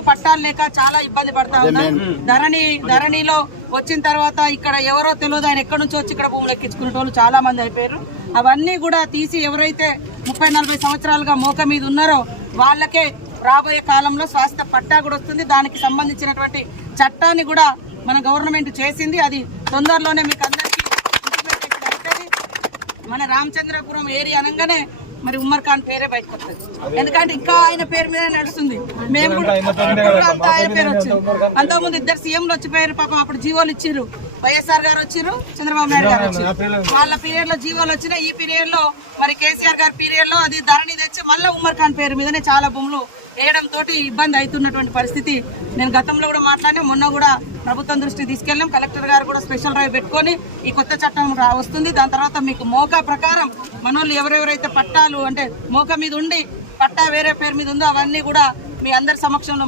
పట్టాలు లేక చాలా ఇబ్బంది పడతా ఉన్నాం. ధరణిలో వచ్చిన తర్వాత ఇక్కడ ఎవరో తెలియదు ఆయన ఎక్కడి నుంచి వచ్చి ఇక్కడ భూములు ఎక్కించుకునే వాళ్ళు చాలా మంది అయిపోయారు. అవన్నీ కూడా తీసి ఎవరైతే 30-40 సంవత్సరాలుగా మోక మీద ఉన్నారో వాళ్ళకే రాబోయే కాలంలో శాశ్వత పట్టా కూడా వస్తుంది. దానికి సంబంధించినటువంటి చట్టాన్ని కూడా మన గవర్నమెంట్ చేసింది. అది తొందరలోనే మీకు అందరికీ అవుతుంది. మన రామచంద్రపురం ఏరియా అనగానే మరి ఉమ్మర్ ఖాన్ పేరే బయటకు వస్తుంది. ఎందుకంటే ఇంకా ఆయన పేరు మీద నడుస్తుంది. మేము కూడా అంతా ఆయన పేరు వచ్చింది. అంతకుముందు 2 సీఎంలు వచ్చిపోయారు పాపం. అప్పుడు జీవోలు ఇచ్చిర్రు. వైఎస్ఆర్ గారు వచ్చిర్రు, చంద్రబాబు నాయుడు గారు వచ్చారు. వాళ్ళ పీరియడ్ లో జీవోలు వచ్చినాయి. ఈ పీరియడ్ లో మరి కేసీఆర్ గారి పీరియడ్ లో అది ధరణి తెచ్చి మళ్ళీ ఉమ్మర్ ఖాన్ పేరు మీదనే చాలా భూములు వేయడం తోటి ఇబ్బంది అవుతున్నటువంటి పరిస్థితి. నేను గతంలో కూడా మాట్లాడినా, మొన్న కూడా ప్రభుత్వం దృష్టికి తీసుకెళ్ళాం. కలెక్టర్ గారు కూడా స్పెషల్ డ్రైవ్ పెట్టుకొని ఈ కొత్త చట్టం వస్తుంది. దాని తర్వాత మీకు మోకా ప్రకారం మనోళ్ళు ఎవరెవరైతే పట్టాలు అంటే మోక మీద ఉండి పట్టా వేరే పేరు మీద ఉందో అవన్నీ కూడా మీ అందరి సమక్షంలో